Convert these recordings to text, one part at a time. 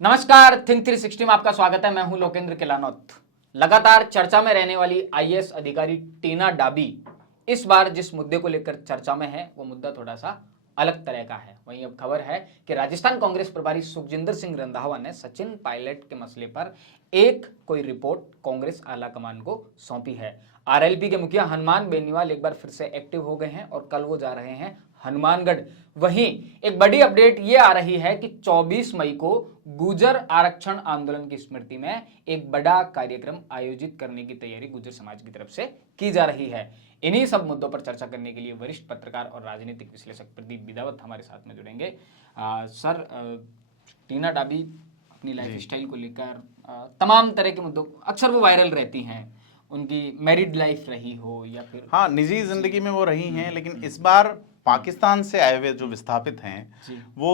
नमस्कार, थिंक 360 में आपका स्वागत है। मैं हूं लोकेंद्र किलानौत। लगातार चर्चा में रहने वाली आईएएस अधिकारी टीना डाबी इस बार जिस मुद्दे को लेकर चर्चा में है वो मुद्दा थोड़ा सा अलग तरह का है। वहीं अब खबर है कि राजस्थान कांग्रेस प्रभारी सुखजिंदर सिंह रंधावा ने सचिन पायलट के मसले पर कोई रिपोर्ट कांग्रेस आलाकमान को सौंपी है। आरएलपी के मुखिया हनुमान बेनीवाल एक बार फिर से एक्टिव हो गए हैं और कल वो जा रहे हैं हनुमानगढ़। वहीं एक बड़ी अपडेट ये आ रही है कि 24 मई को गुर्जर आरक्षण आंदोलन की स्मृति में एक बड़ा कार्यक्रम आयोजित करने की तैयारी गुर्जर समाज की तरफ से की जा रही है। इन्हीं सब मुद्दों पर चर्चा करने के लिए वरिष्ठ पत्रकार और राजनीतिक विश्लेषक प्रदीप बिदावत हमारे साथ में जुड़ेंगे। सर, टीना डाबी अपनी लाइफ स्टाइल को लेकर तमाम तरह के मुद्दों अक्सर वो वायरल रहती हैं। उनकी मैरिड लाइफ रही हो या फिर हाँ, निजी जिंदगी में वो रही हैं, लेकिन इस बार पाकिस्तान से आए हुए जो विस्थापित हैं वो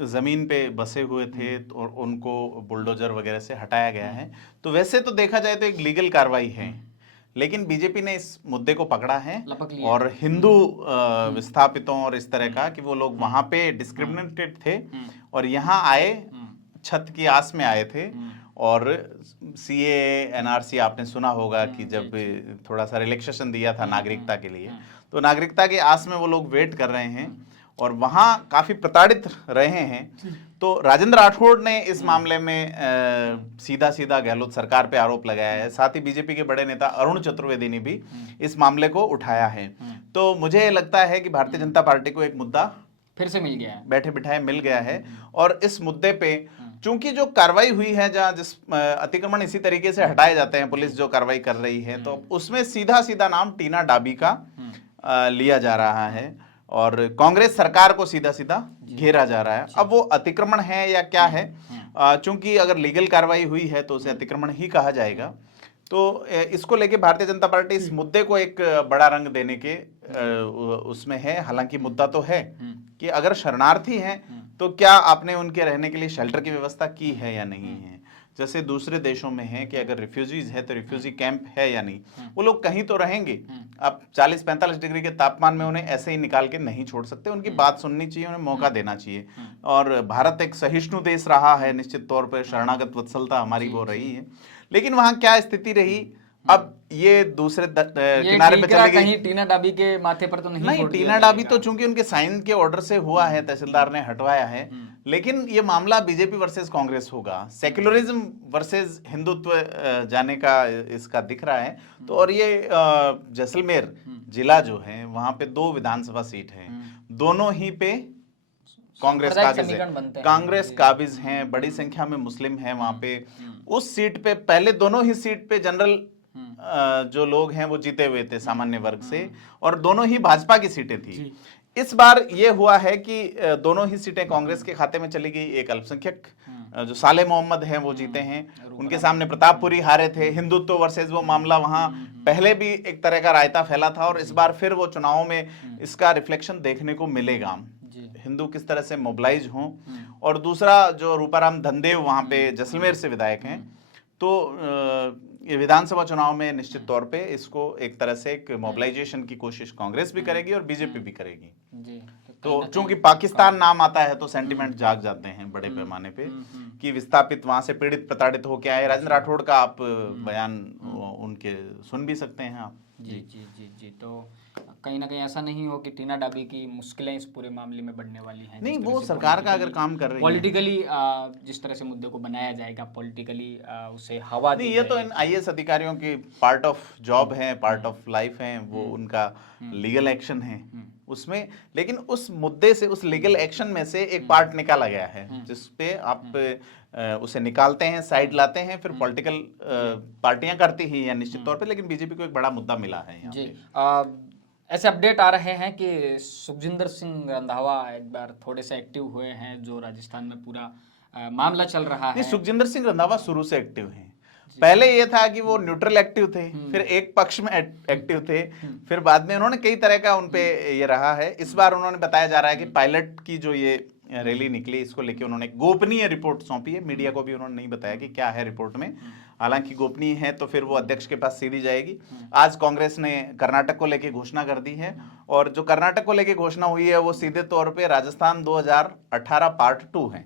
जमीन पे बसे हुए थे और उनको बुलडोजर वगैरह से हटाया गया है। तो वैसे तो देखा जाए तो एक लीगल कार्रवाई है, लेकिन बीजेपी ने इस मुद्दे को पकड़ा है और हिंदू विस्थापितों और इस तरह का कि वो लोग वहां पे डिस्क्रिमिनेटेड थे और यहाँ आए, छत की आस में आए थे। और सीए एनआरसी आपने सुना होगा कि जब थोड़ा सा रिलैक्सेशन दिया था नागरिकता के लिए, तो नागरिकता के आस में वो लोग वेट कर रहे हैं और वहाँ काफ़ी प्रताड़ित रहे हैं। तो राजेंद्र राठौड़ ने इस मामले में सीधा सीधा गहलोत सरकार पे आरोप लगाया है। साथ ही बीजेपी के बड़े नेता अरुण चतुर्वेदी ने भी इस मामले को उठाया है। तो मुझे लगता है कि भारतीय जनता पार्टी को एक मुद्दा फिर से मिल गया है, बैठे बिठाए मिल गया है। और इस मुद्दे पे चूंकि जो कार्रवाई हुई है, जहां जिस अतिक्रमण इसी तरीके से हटाए जाते हैं, पुलिस जो कार्रवाई कर रही है, तो उसमें सीधा सीधा नाम टीना डाबी का लिया जा रहा है और कांग्रेस सरकार को सीधा सीधा घेरा जा रहा है। अब वो अतिक्रमण है या क्या है, चूंकि अगर लीगल कार्रवाई हुई है तो उसे अतिक्रमण ही कहा जाएगा। तो इसको लेके भारतीय जनता पार्टी इस मुद्दे को एक बड़ा रंग देने के उसमें है। हालांकि मुद्दा तो है कि अगर शरणार्थी हैं तो क्या आपने उनके रहने के लिए शेल्टर की व्यवस्था की है या नहीं है। जैसे दूसरे देशों में है कि अगर रिफ्यूजीज है तो रिफ्यूजी कैंप है या नहीं, वो लोग कहीं तो रहेंगे। अब 40-45 डिग्री के तापमान में उन्हें ऐसे ही निकाल के नहीं छोड़ सकते, उनकी बात सुननी चाहिए, उन्हें मौका देना चाहिए। और भारत एक सहिष्णु देश रहा है, निश्चित तौर पर शरणागत वत्सलता हमारी वो रही है, लेकिन वहां क्या स्थिति रही, अब ये दूसरे किनारे पे चली गई। कहीं टीना डाबी के माथे पर तो नहीं टीना डाबी तो चूंकि उनके साइन के ऑर्डर से हुआ है, तहसीलदार ने हटवाया है, लेकिन ये मामला बीजेपी वर्सेस कांग्रेस होगा, सेक्युलरिज्म वर्सेस हिंदुत्व जाने का इसका दिख रहा है। तो और ये जैसलमेर जिला जो है वहां पे 2 विधानसभा सीट है, दोनों ही पे कांग्रेस काबिज है, कांग्रेस काबिज हैं, बड़ी संख्या में मुस्लिम हैं वहां पे। उस सीट पे पहले दोनों ही सीट पे जनरल जो लोग हैं वो जीते हुए थे सामान्य वर्ग से, और दोनों ही भाजपा की सीटें थी। इस बार ये हुआ है कि दोनों ही सीटें कांग्रेस के खाते में चली गई। एक अल्पसंख्यक जो साले मोहम्मद हैं वो जीते हैं, उनके सामने प्रतापपुरी हारे थे। हिंदुत्व वर्सेस वो मामला वहां पहले भी एक तरह का रायता फैला था और इस बार फिर वो चुनावों में इसका रिफ्लेक्शन देखने को मिलेगा, हिंदू किस तरह से मोबिलाइज हों। और दूसरा जो रूपाराम धनदेव वहां पे जैसलमेर से विधायक हैं, तो ये विधानसभा चुनाव में निश्चित तौर पे इसको एक तरह से एक मोबिलाइजेशन की कोशिश कांग्रेस भी करेगी और बीजेपी भी करेगी जी। तो चूंकि पाकिस्तान नाम आता है तो सेंटिमेंट जाग जाते हैं बड़े पैमाने पे कि विस्थापित वहां से पीड़ित प्रताड़ित होके आए। राजेंद्र राठौड़ का आप बयान उनके सुन भी सकते हैं आप। जी जी जी जी। तो कहीं ना कहीं ऐसा नहीं हो कि टीना डाबी की मुश्किलें इस पूरे मामले में बढ़ने वाली हैं। नहीं, वो सरकार का अगर काम कर रही है पॉलिटिकली, जिस तरह से मुद्दे को बनाया जाएगा पॉलिटिकली उसे हवा नहीं, ये तो इन आईएएस अधिकारियों की पार्ट ऑफ जॉब है, पार्ट ऑफ लाइफ है, वो उनका लीगल एक्शन है उसमें। लेकिन उस मुद्दे से, उस लीगल एक्शन में से एक पार्ट निकाला गया है जिसपे आप उसे निकालते हैं, साइड लाते हैं, फिर पॉलिटिकल पार्टियां करती ही हैं निश्चित तौर पे, लेकिन बीजेपी को एक बड़ा मुद्दा मिला है यहाँ पे। ऐसे अपडेट आ रहे हैं कि सुखजिंदर सिंह रंधावा एक बार थोड़े से एक्टिव हुए हैं, जो राजस्थान में पूरा मामला चल रहा है। सुखजिंदर सिंह रंधावा शुरू से एक्टिव हैं। पहले ये था कि वो न्यूट्रल एक्टिव थे, फिर एक पक्ष में एक्टिव थे, फिर बाद में उन्होंने कई तरह का उनपे ये रहा है। इस बार उन्होंने बताया जा रहा है कि पायलट की जो ये रैली निकली, इसको लेके उन्होंने गोपनीय रिपोर्ट सौंपी है। मीडिया को भी उन्होंने नहीं बताया कि क्या है रिपोर्ट में, हालांकि गोपनीय है तो फिर वो अध्यक्ष के पास सीधी जाएगी। आज कांग्रेस ने कर्नाटक को लेके घोषणा कर दी है, और जो कर्नाटक को लेके घोषणा हुई है वो सीधे तौर पे राजस्थान 2018 पार्ट 2 है।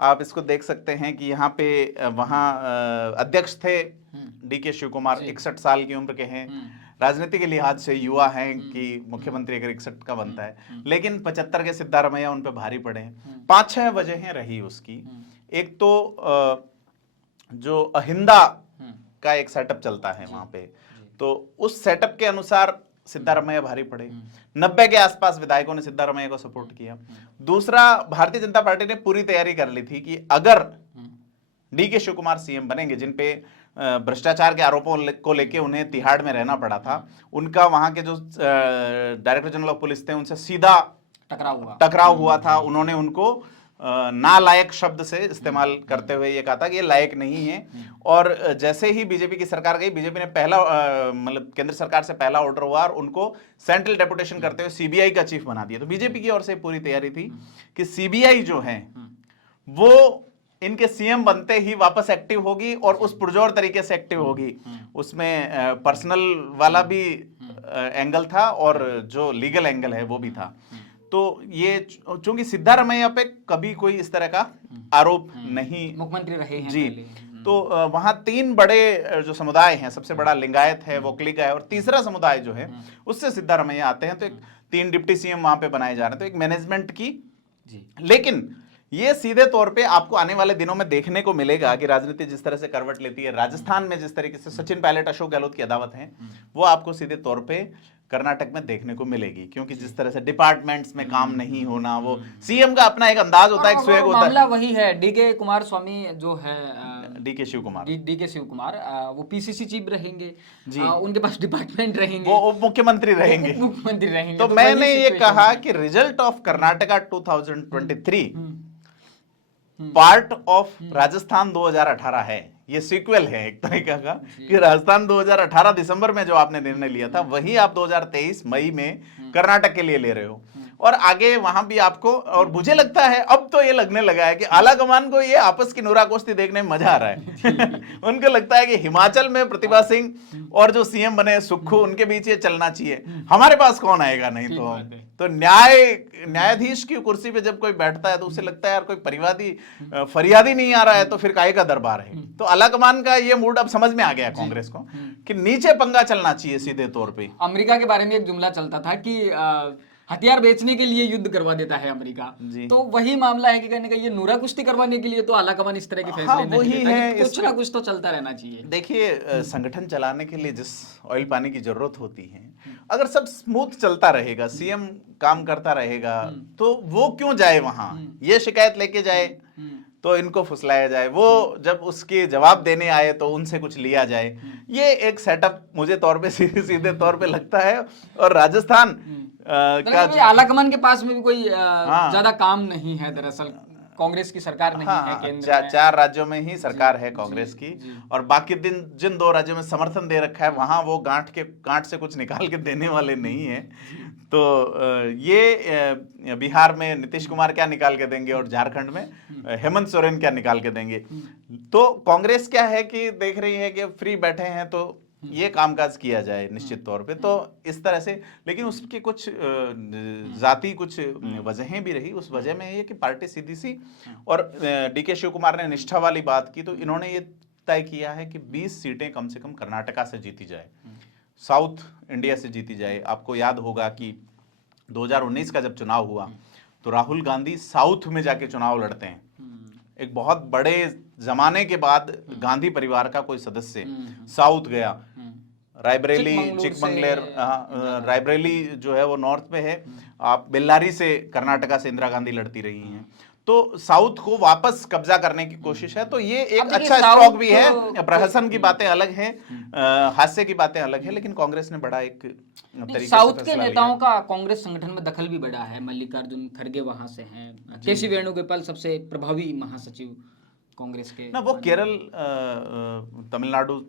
आप इसको देख सकते हैं कि यहाँ पे वहाँ अध्यक्ष थे डीके शिव कुमार, 61 साल की उम्र के हैं, राजनीति के लिहाज से युवा हैं कि मुख्यमंत्री अगर 61 का बनता है, लेकिन 75 के सिद्धारमैया उन पे भारी पड़े हैं। 5-6 वजहें रही उसकी। एक तो जो अहिंदा का एक सेटअप चलता है वहां पे, तो उस सेटअप के अनुसार सिद्धारमैया भारी पड़े। 90 के आसपास विधायकों ने सिद्धारमैया को सपोर्ट किया। दूसरा, भारतीय जनता पार्टी ने पूरी तैयारी कर ली थी कि अगर डीके शिव कुमार सीएम बनेंगे, जिन पे भ्रष्टाचार के आरोपों को लेके उन्हें तिहाड़ में रहना पड़ा था, उनका वहां के जो डायरेक्टर जनरल ऑफ पुलिस थे उनसे सीधा टकराव हुआ था। उन्होंने उनको नालायक शब्द से इस्तेमाल करते हुए ये कहा था कि ये लायक नहीं है। और जैसे ही बीजेपी की सरकार गई, बीजेपी ने पहला मतलब केंद्र सरकार से पहला ऑर्डर हुआ और उनको सेंट्रल डेपुटेशन करते हुए सीबीआई का चीफ बना दिया। तो बीजेपी की ओर से पूरी तैयारी थी कि सीबीआई जो है वो इनके सीएम बनते ही वापस एक्टिव होगी और उस पुरजोर तरीके से एक्टिव होगी। उसमें पर्सनल वाला भी एंगल था और जो लीगल एंगल है वो भी था। तो ये चूंकि सिद्धारमैया पे कभी कोई इस तरह का आरोप नहीं, मुख्यमंत्री रहे हैं जी, तो वहां 3 बड़े जो समुदाय हैं, सबसे बड़ा लिंगायत है, वोकली का है, और तीसरा समुदाय जो है उससे सिद्धारमैया आते हैं। तो 3 डिप्टी सीएम वहां पे बनाए जा रहे हैं। तो एक मैनेजमेंट की जी। लेकिन ये सीधे तौर पे आपको आने वाले दिनों में देखने को मिलेगा कि राजनीति जिस तरह से करवट लेती है, राजस्थान में जिस तरीके से सचिन पायलट, अशोक गहलोत की अदावत है, वो आपको सीधे तौर पे कर्नाटक में देखने को मिलेगी। क्योंकि जिस तरह से डिपार्टमेंट्स में काम नहीं होना, वो सीएम का अपना एक अंदाज होता है, एक स्वैग होता है। मामला वही है, डीके कुमार स्वामी जो है, डीके शिव कुमार वो पीसीसी चीफ रहेंगे जी। उनके पास डिपार्टमेंट रहेंगे, वो मुख्यमंत्री रहेंगे। तो मैंने ये कहा कि result of Karnataka 2023 part of Rajasthan 2018 है। ये सीक्वल है एक तरीका का कि राजस्थान 2018 दिसंबर में जो आपने निर्णय लिया था, वही आप 2023 मई में कर्नाटक के लिए ले रहे हो। और आगे वहां भी आपको, और मुझे लगता है अब तो ये लगने लगा है कि आला कमान को ये आपस की नोराकुश्ती देखने में मजा आ रहा है। उनको लगता है कि हिमाचल में प्रतिभा सिंह और जो सीएम बने सुक्खू, उनके बीच ये चलना चाहिए, हमारे पास कौन आएगा। नहीं तो न्यायाधीश की कुर्सी पे जब कोई बैठता है तो उसे लगता है यार कोई फरियादी नहीं आ रहा है, तो फिर काहे का दरबार है। तो आला कमान का ये मूड अब समझ में आ गया कांग्रेस को कि नीचे पंगा चलना चाहिए सीधे तौर पे। अमेरिका के बारे में एक जुमला चलता था कि हथियार बेचने के लिए युद्ध करवा देता है अमेरिका, तो वही मामला है कि कहने का ये नूरा कुश्ती करवाने के लिए तो आला कमान इस तरह के फैसले नहीं लेता है। कुछ ना कुछ तो चलता रहना चाहिए। देखिए, संगठन चलाने के लिए जिस ऑयल पानी की जरूरत होती है, अगर सब स्मूथ चलता रहेगा, सीएम काम करता रहेगा, तो वो क्यों जाए वहां, ये शिकायत लेके जाए तो इनको फुसलाया जाए, वो जब उसके जवाब देने आए तो उनसे कुछ लिया जाए। ये एक सेटअप मुझे तौर पे सीधे तौर पे लगता है। और राजस्थान का आला कमान के पास में भी कोई ज्यादा काम नहीं है, दरअसल कांग्रेस की सरकार नहीं है केंद्र में। 4 राज्यों में ही सरकार है कांग्रेस की, और बाकी जिन 2 राज्यों में समर्थन दे रखा है, वहां वो गांठ से कुछ निकाल के देने वाले नहीं है। तो ये बिहार में नीतीश कुमार क्या निकाल के देंगे और झारखंड में हेमंत सोरेन क्या निकाल के देंगे। तो कांग्रेस क्या है कि देख रही है कि फ्री बैठे हैं तो ये कामकाज किया जाए निश्चित तौर पे, तो इस तरह से। लेकिन उसके कुछ जाति कुछ वजहें भी रही। उस वजह में ये कि पार्टी सीधी सी, और डीके शिव कुमार ने निष्ठा वाली बात की, तो इन्होंने ये तय किया है कि 20 सीटें कम से कम कर्नाटका से जीती जाए, साउथ इंडिया से जीती जाए। आपको याद होगा कि 2019 का जब चुनाव हुआ तो राहुल गांधी साउथ में जाके चुनाव लड़ते हैं। एक बहुत बड़े जमाने के बाद गांधी परिवार का कोई सदस्य साउथ गया। रायबरेली, चिकमंगलेर, रायबरेली जो है वो नॉर्थ में है। आप बेल्लारी से कर्नाटका से इंदिरा गांधी लड़ती रही हैं। तो साउथ को वापस कब्जा करने की कोशिश है। तो ये एक अच्छा स्ट्रोक भी है। प्रहसन की बातें अलग हैं, हास्य की बातें अलग है, लेकिन कांग्रेस ने बड़ा एक तरीके साउथ के नेताओं का कांग्रेस संगठन में दखल भी बड़ा है। मल्लिकार्जुन खड़गे वहां से हैं, केसी वेणुगोपाल सबसे प्रभावी महासचिव कांग्रेस के ना, वो केरल तमिलनाडु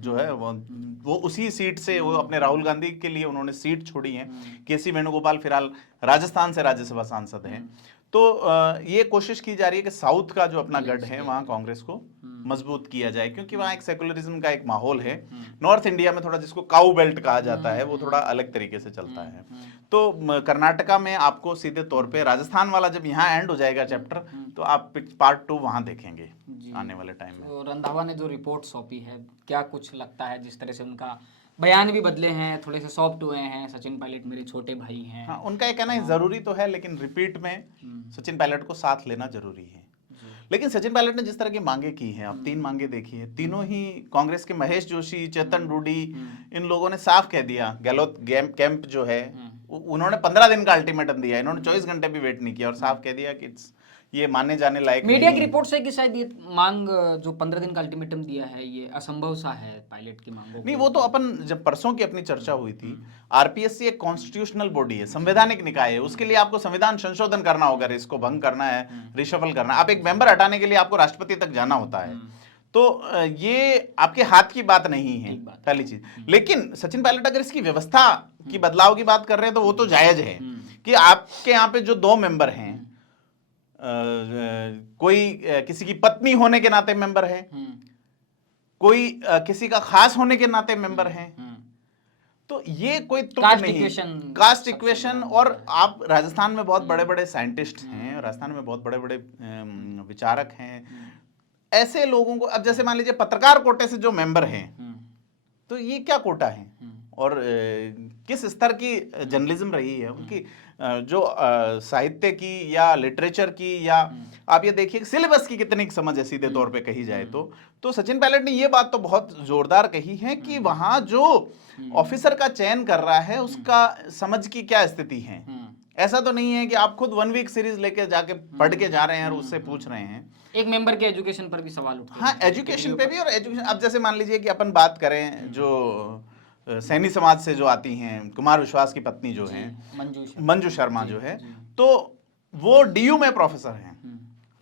जो है वो उसी सीट से, वो अपने राहुल गांधी के लिए उन्होंने सीट छोड़ी है। केसी वेणुगोपाल फिलहाल राजस्थान से राज्यसभा सांसद हैं। तो ये कोशिश की जा रही है कि साउथ का जो अपना गढ़ है वहां कांग्रेस को मजबूत किया जाए, क्योंकि वहां एक सेकुलरिज्म का एक माहौल है। नॉर्थ इंडिया में थोड़ा, जिसको काउ बेल्ट कहा जाता है, वो थोड़ा अलग तरीके से चलता है। तो कर्नाटका में आपको सीधे तौर पे, राजस्थान वाला जब यहाँ एंड हो जाएगा चैप्टर, तो आप पार्ट 2 वहां देखेंगे आने वाले टाइम में। तो रंधावा ने जो रिपोर्ट सौंपी है, क्या कुछ लगता है, जिस तरह से उनका बयान भी बदले हैं, थोड़े से सॉफ्ट हुए हैं, सचिन पायलट मेरे छोटे भाई हैं। हाँ, उनका ये कहना है जरूरी तो है, लेकिन रिपीट में सचिन पायलट को साथ लेना जरूरी है। लेकिन सचिन पायलट ने जिस तरह की मांगे की हैं, आप 3 मांगे देखिए, तीनों ही कांग्रेस के महेश जोशी, चेतन डूडी, इन लोगों ने साफ कह दिया। गहलोत कैंप जो है, उन्होंने 15 दिन का अल्टीमेटम दिया, इन्होंने 24 घंटे भी वेट नहीं किया और साफ कह दिया कि ये मानने जाने लायक मीडिया नहीं की है। रिपोर्ट से कि शायद ये मांग जो 15 दिन का अल्टीमेटम दिया है, ये असंभव सा है पायलट की मांगों नहीं, वो तो अपन जब परसों की अपनी चर्चा हुई थी, आरपीएससी एक कॉन्स्टिट्यूशनल बॉडी है, संवैधानिक निकाय है, उसके लिए आपको संविधान संशोधन करना होगा, इसको भंग करना है, रिशफल करना है, आप एक मेंबर हटाने के लिए आपको राष्ट्रपति तक जाना होता है। तो ये आपके हाथ की बात नहीं है, पहली चीज। लेकिन सचिन पायलट अगर इसकी व्यवस्था की बदलाव की बात कर रहे हैं तो वो तो जायज है कि आपके यहाँ पे जो 2 मेंबर हैं, कोई किसी की पत्नी होने के नाते मेंबर है, कोई किसी का खास होने के नाते मेंबर है, तो ये कोई तुक नहीं, कास्ट इक्वेशन। और आप राजस्थान में बहुत बड़े बड़े साइंटिस्ट हैं, राजस्थान में बहुत बड़े बड़े विचारक हैं, ऐसे लोगों को, अब जैसे मान लीजिए पत्रकार कोटे से जो मेंबर हैं, तो ये क्या कोटा है और किस स्तर की जर्नलिज्म रही है उनकी, जो साहित्य की या लिटरेचर की, या आप ये देखिए सिलेबस की कितनी समझ है सीधे तौर पे कही जाए तो सचिन पायलट ने ये बात तो बहुत जोरदार कही है कि वहां जो ऑफिसर का चयन कर रहा है उसका समझ की क्या स्थिति है। ऐसा तो नहीं है कि आप खुद 1 वीक सीरीज लेके जाके पढ़ के जा रहे हैं और उससे पूछ रहे हैं। एक मेंबर के एजुकेशन पर भी सवाल उठते हैं। हाँ, एजुकेशन पे भी, और एजुकेशन, अब जैसे मान लीजिए कि अपन बात करें जो सैनी समाज से जो आती हैं, कुमार विश्वास की पत्नी जो हैं, मंजू शर्मा जो है, तो वो डीयू में प्रोफेसर हैं,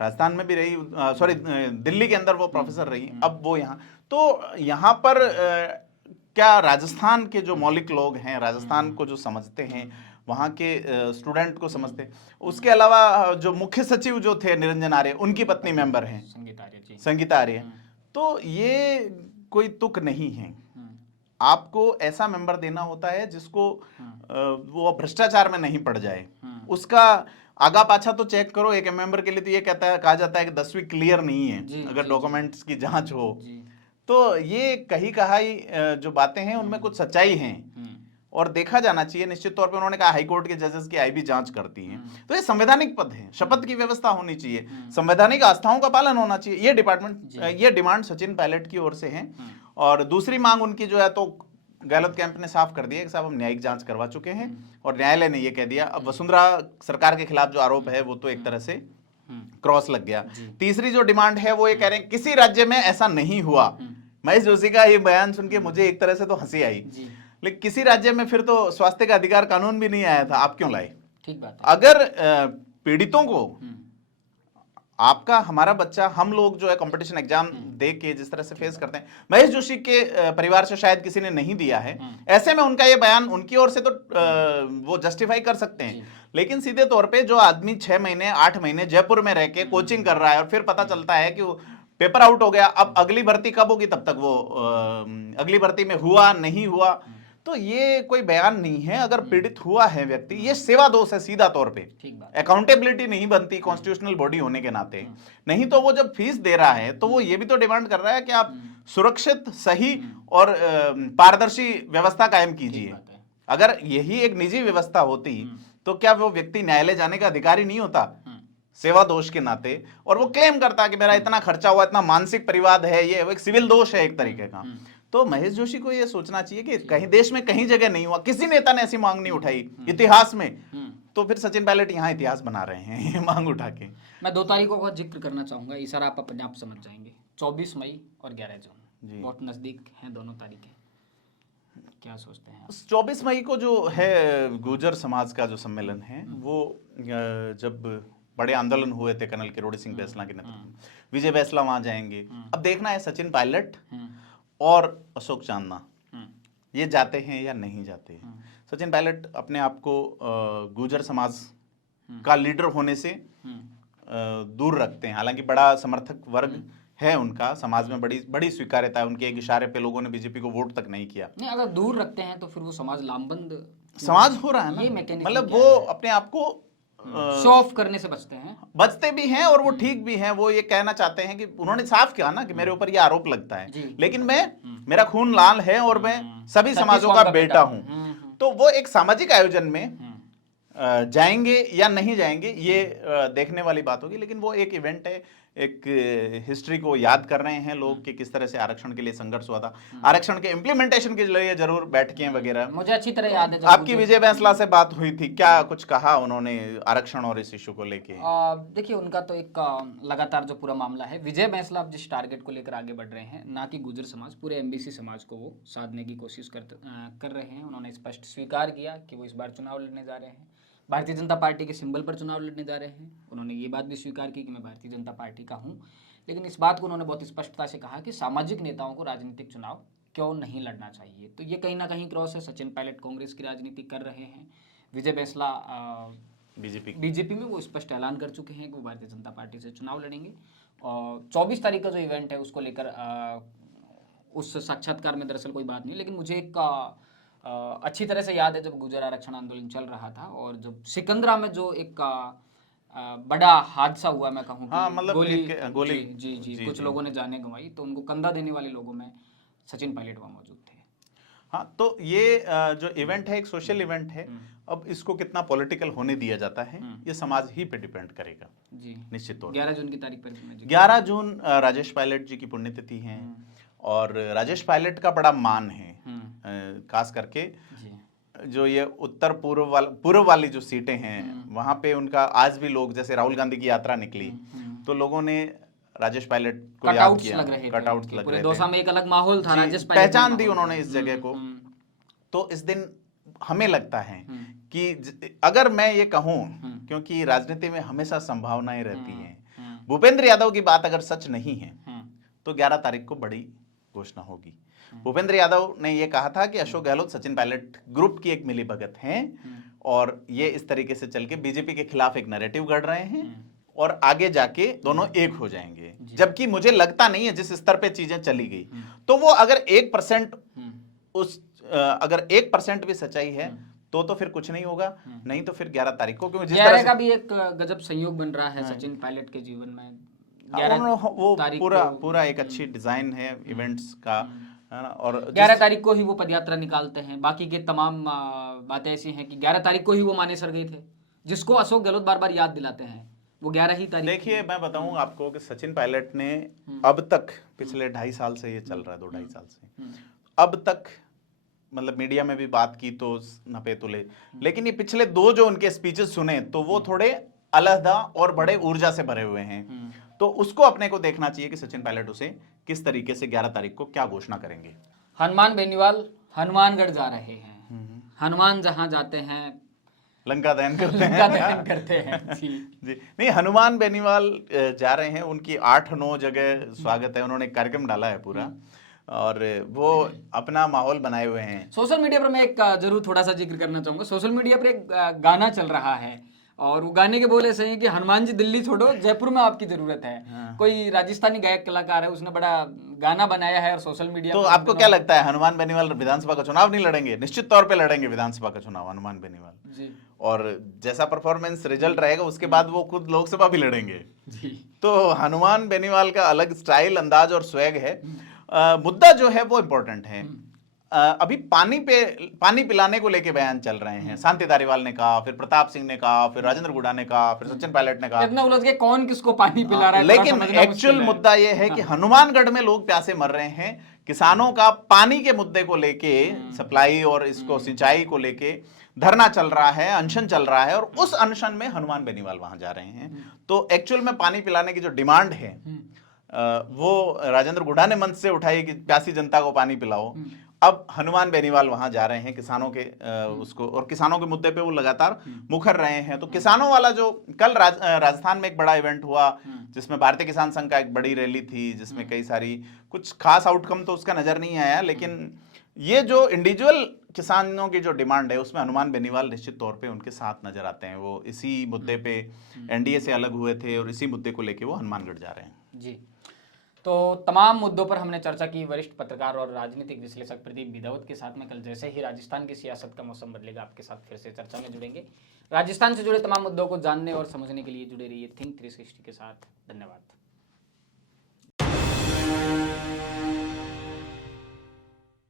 राजस्थान में भी रही, सॉरी दिल्ली के अंदर वो प्रोफेसर रही, अब वो यहाँ, तो यहाँ पर क्या राजस्थान के जो मौलिक लोग हैं, राजस्थान को जो समझते हैं, वहाँ के स्टूडेंट को समझते हैं। उसके अलावा जो मुख्य सचिव जो थे निरंजन आर्य, उनकी पत्नी मेंबर हैं, संगीता आर्य। तो ये कोई तुक नहीं है, आपको ऐसा मेंबर देना होता है जिसको वो भ्रष्टाचार में नहीं पड़ जाए, उसका आगा पाछा तो चेक करो। एक मेंबर के लिए तो ये कहा जाता है कि 10वीं क्लियर नहीं है अगर डॉक्यूमेंट्स की जांच हो, तो ये कही जो बातें हैं उनमें कुछ सच्चाई है और देखा जाना चाहिए। निश्चित तौर पे उन्होंने कहा हाईकोर्ट के जजेस की आईबी जांच करती हैं, तो ये संवैधानिक पद है, शपथ की व्यवस्था होनी चाहिए, संवैधानिक आस्थाओं का पालन होना चाहिए। ये डिमांड सचिन पायलट की ओर से है। और दूसरी मांग उनकी जो है, तो गहलोत कैंप ने साफ कर दिया कि साहब हम न्यायिक जांच करवा चुके हैं और न्यायालय ने ये कह दिया। अब वसुंधरा सरकार के खिलाफ जो आरोप है वो तो एक तरह से क्रॉस लग गया। तीसरी जो डिमांड है वो ये कह रहे हैं किसी राज्य में ऐसा नहीं हुआ। महेश जोशी का ये बयान सुन के मुझे एक तरह से तो हंसी आई, लेकिन किसी राज्य में फिर तो स्वास्थ्य का अधिकार कानून भी नहीं आया था, आप क्यों लाए? ठीक बात है। अगर पीड़ितों को आपका, हमारा बच्चा, हम लोग जो है कंपटीशन एग्जाम दे के जिस तरह से फेस करते हैं, महेश जोशी के परिवार से शायद किसी ने नहीं दिया है, ऐसे में उनका ये बयान उनकी ओर से तो वो जस्टिफाई कर सकते हैं। लेकिन सीधे तौर पे जो आदमी 6 महीने 8 महीने जयपुर में रह के कोचिंग कर रहा है और फिर पता चलता है कि वो पेपर आउट हो गया, अब अगली भर्ती कब होगी, तब तक वो अगली भर्ती में हुआ नहीं हुआ, तो ये कोई बयान नहीं है। अगर पीड़ित हुआ है व्यक्ति, ये सेवा दोष है सीधा तौर पे, अकाउंटेबिलिटी नहीं बनती कॉन्स्टिट्यूशनल बॉडी होने के नाते। नहीं तो वो जब फीस दे रहा है तो वो ये भी तो डिमांड कर रहा है कि आप सुरक्षित, सही और पारदर्शी व्यवस्था कायम कीजिए। अगर यही एक निजी व्यवस्था होती तो क्या वो व्यक्ति न्यायालय जाने का अधिकारी नहीं होता सेवा दोष के नाते? और वो क्लेम करता कि मेरा इतना खर्चा हुआ, इतना मानसिक परिवाद है, ये एक सिविल दोष है एक तरीके का। तो महेश जोशी को ये सोचना चाहिए कि कहीं देश में कहीं जगह नहीं हुआ, किसी नेता ने ऐसी मांग नहीं उठाई इतिहास में, तो फिर सचिन पायलट यहाँ इतिहास बना रहे हैं ये मांग उठा के। मैं 2 तारीखों का जिक्र करना चाहूंगा, इस आप अपने आप समझ जाएंगे। 24 मई और 11 जून बहुत नजदीक हैं दोनों तारीखें, क्या सोचते हैं? 24 मई को जो है गुर्जर समाज का जो सम्मेलन है, वो जब बड़े आंदोलन हुए थे कर्नल किरोड़ी सिंह बैसला के नेतृत्व में, विजय बैसला वहां जाएंगे। अब देखना है सचिन पायलट और अशोक चांदना ये जाते हैं या नहीं जाते हैं। सचिन पायलट अपने आप को गुर्जर समाज का लीडर होने से दूर रखते हैं। हालांकि बड़ा समर्थक वर्ग है उनका, समाज में बड़ी बड़ी स्वीकार्यता है, उनके एक इशारे पे लोगों ने बीजेपी को वोट तक नहीं किया। नहीं, अगर दूर रखते हैं तो फिर वो समाज लामबंद समाज हो रहा है ये ना, मैकेनिज्म मतलब क्या वो है? अपने आप को शो ऑफ करने से बचते हैं। बचते भी हैं और वो ठीक भी हैं। वो ये कहना चाहते हैं कि उन्होंने साफ कहा ना कि मेरे ऊपर ये आरोप लगता है, जी। लेकिन मैं मेरा खून लाल है और मैं सभी समाजों का बेटा हूं। तो वो एक सामाजिक आयोजन में जाएंगे या नहीं जाएंगे ये देखने वाली बात होगी, लेकिन वो एक इवेंट है, एक हिस्ट्री को याद कर रहे हैं लोग कि किस तरह से आरक्षण के लिए संघर्ष हुआ था। आरक्षण के इम्प्लीमेंटेशन के लिए जरूर बैठकें वगैरह मुझे अच्छी तरह याद है जब आपकी विजय बैंसला से बात हुई थी, क्या कुछ कहा उन्होंने आरक्षण और इस इशू को लेके? देखिए, उनका तो एक लगातार जो पूरा मामला है, विजय बैंसला अब जिस टारगेट को लेकर आगे बढ़ रहे हैं, ना कि गुर्जर समाज, पूरे एमबीसी समाज को वो साधने की कोशिश कर रहे हैं। उन्होंने स्पष्ट स्वीकार किया कि वो इस बार चुनाव लड़ने जा रहे हैं, भारतीय जनता पार्टी के सिंबल पर चुनाव लड़ने जा रहे हैं। उन्होंने ये बात भी स्वीकार की कि मैं भारतीय जनता पार्टी का हूँ, लेकिन इस बात को उन्होंने बहुत स्पष्टता से कहा कि सामाजिक नेताओं को राजनीतिक चुनाव क्यों नहीं लड़ना चाहिए। तो ये कहीं ना कहीं क्रॉस है। सचिन पायलट कांग्रेस की राजनीति कर रहे हैं, विजय बैंसला बीजेपी में वो स्पष्ट ऐलान कर चुके हैं कि वो भारतीय जनता पार्टी से चुनाव लड़ेंगे। और 24 तारीख का जो इवेंट है उसको लेकर उस साक्षात्कार में दरअसल कोई बात नहीं, लेकिन मुझे एक अच्छी तरह से याद है जब गुर्जर आरक्षण आंदोलन चल रहा था और जब सिकंदरा में जो एक बड़ा हादसा हुआ, मैं कहूँ हाँ, मतलब गोली जी, कुछ लोगों ने जाने गंवाई, तो उनको कंधा देने वाले लोगों में सचिन पायलट वहाँ मौजूद थे। हाँ, तो ये जो इवेंट है एक सोशल इवेंट है। अब इसको कितना पॉलिटिकल होने दिया जाता है ये समाज ही पे डिपेंड करेगा जी, निश्चित तौर 11 जून की तारीख पर 11 जून राजेश पायलट जी की पुण्यतिथि है और राजेश पायलट का बड़ा मान है, खास करके जो ये उत्तर पूर्व वाली जो सीटें हैं वहां पे उनका आज भी लोग, जैसे राहुल गांधी की यात्रा निकली तो लोगों ने राजेश पायलट को याद किया, कटआउट्स लग रहे थे, दौसा में एक अलग माहौल था, राजेश पायलट पहचान दी उन्होंने इस जगह को। तो इस दिन हमें लगता है कि अगर मैं ये कहूं, क्योंकि राजनीति में हमेशा संभावनाएं रहती हैं, भूपेंद्र यादव की बात अगर सच नहीं है तो 11 तारीख को बड़ी घोषणा होगी। भूपेंद्र यादव ने यह कहा था कि अशोक गहलोत सचिन पायलट ग्रुप की एक मिलीभगत हैं और ये इस तरीके से चल के बीजेपी के खिलाफ एक नैरेटिव गढ़ रहे हैं और आगे जाके दोनों एक हो जाएंगे। जबकि मुझे लगता नहीं है जिस स्तर पे चीजें चली गई, तो वो अगर 1% अगर 1% भी सच्चाई है तो फिर कुछ नहीं होगा, नहीं तो फिर 11 तारीख को, क्योंकि जिस तरह का भी एक गजब संयोग बन रहा है सचिन पायलट के जीवन में। वो पूरा एक अच्छी डिजाइन है इवेंट्स का, है ना। और 11 तारीख को ही वो पदयात्रा निकालते हैं। बाकी के तमाम बातें ऐसी हैं कि 11 तारीख को ही वो मानेसर गए थे, जिसको अशोक गहलोत बार बार याद दिलाते हैं, वो 11 ही तारीख। देखिए, मैं बताऊं आपको कि सचिन पायलट ने अब तक पिछले 2.5 साल से ये चल रहा है, 2-2.5 साल से अब तक, मतलब मीडिया में भी बात की तो नपे तुले, लेकिन ये पिछले 2 जो उनके स्पीचेस सुने तो वो थोड़े अलहदा और बड़े ऊर्जा से भरे हुए हैं। तो उसको अपने को देखना चाहिए कि सचिन पायलट उसे किस तरीके से 11 तारीख को क्या घोषणा करेंगे। हनुमान बेनीवाल हनुमानगढ़ जा रहे हैं, हनुमान जहां जाते हैं लंका दहन करते हैं जी। नहीं, हनुमान बेनीवाल जा रहे हैं, उनकी 8-9 जगह स्वागत है, उन्होंने कार्यक्रम डाला है पूरा और वो अपना माहौल बनाए हुए हैं। सोशल मीडिया पर मैं एक जरूर थोड़ा सा जिक्र करना चाहूंगा। सोशल मीडिया पर एक गाना चल रहा है और वो गाने के बोल ऐसे हैं कि हनुमान जी दिल्ली छोड़ो, जयपुर में आपकी जरूरत है। कोई राजस्थानी गायक कलाकार है, उसने बड़ा गाना बनाया है और सोशल मीडिया। तो आपको क्या लगता है, हनुमान बेनीवाल विधानसभा का चुनाव नहीं लड़ेंगे? निश्चित तौर पे लड़ेंगे विधानसभा का चुनाव हनुमान बेनीवाल जी। और जैसा परफॉर्मेंस रिजल्ट रहेगा उसके बाद वो खुद लोकसभा भी लड़ेंगे जी। तो हनुमान बेनीवाल का अलग स्टाइल, अंदाज और स्वैग है। मुद्दा जो है वो इम्पोर्टेंट है। अभी पानी पिलाने को लेके बयान चल रहे हैं। शांति धारीवाल ने कहा, फिर प्रताप सिंह ने कहा, फिर राजेंद्र गुड़ा ने कहा, फिर सचिन पायलट ने कहा। इतना उलझ के कौन किसको पानी पिला रहा है, लेकिन एक्चुअल मुद्दा यह है कि हनुमानगढ़ में लोग प्यासे मर रहे हैं। किसानों का पानी के मुद्दे को लेके, सप्लाई और इसको सिंचाई को लेके धरना चल रहा है, अनशन चल रहा है और उस अनशन में हनुमान बेनीवाल वहां जा रहे हैं। तो एक्चुअल में पानी पिलाने की जो डिमांड है वो राजेंद्र गुड़ा ने मंच से उठाई कि प्यासी जनता को पानी पिलाओ। अब हनुमान बेनीवाल वहां जा रहे हैं किसानों के उसको, और किसानों के मुद्दे पे वो लगातार मुखर रहे हैं। तो किसानों वाला जो कल राजस्थान में एक बड़ा इवेंट हुआ जिसमें भारतीय किसान संघ का एक बड़ी रैली थी, जिसमें कई सारी, कुछ खास आउटकम तो उसका नजर नहीं आया, लेकिन ये जो इंडिविजुअल किसानों की जो डिमांड है उसमें हनुमान बेनीवाल निश्चित तौर पे उनके साथ नजर आते हैं। वो इसी मुद्दे पे एनडीए से अलग हुए थे और इसी मुद्दे को लेके वो हनुमानगढ़ जा रहे हैं। जी, तो तमाम मुद्दों पर हमने चर्चा की वरिष्ठ पत्रकार और राजनीतिक विश्लेषक प्रदीप बिदावत के साथ में। कल जैसे ही राजस्थान की सियासत का मौसम बदलेगा आपके साथ फिर से चर्चा में जुड़ेंगे। राजस्थान से जुड़े तमाम मुद्दों को जानने और समझने के लिए जुड़े रहिए थिंक 360 के साथ। धन्यवाद।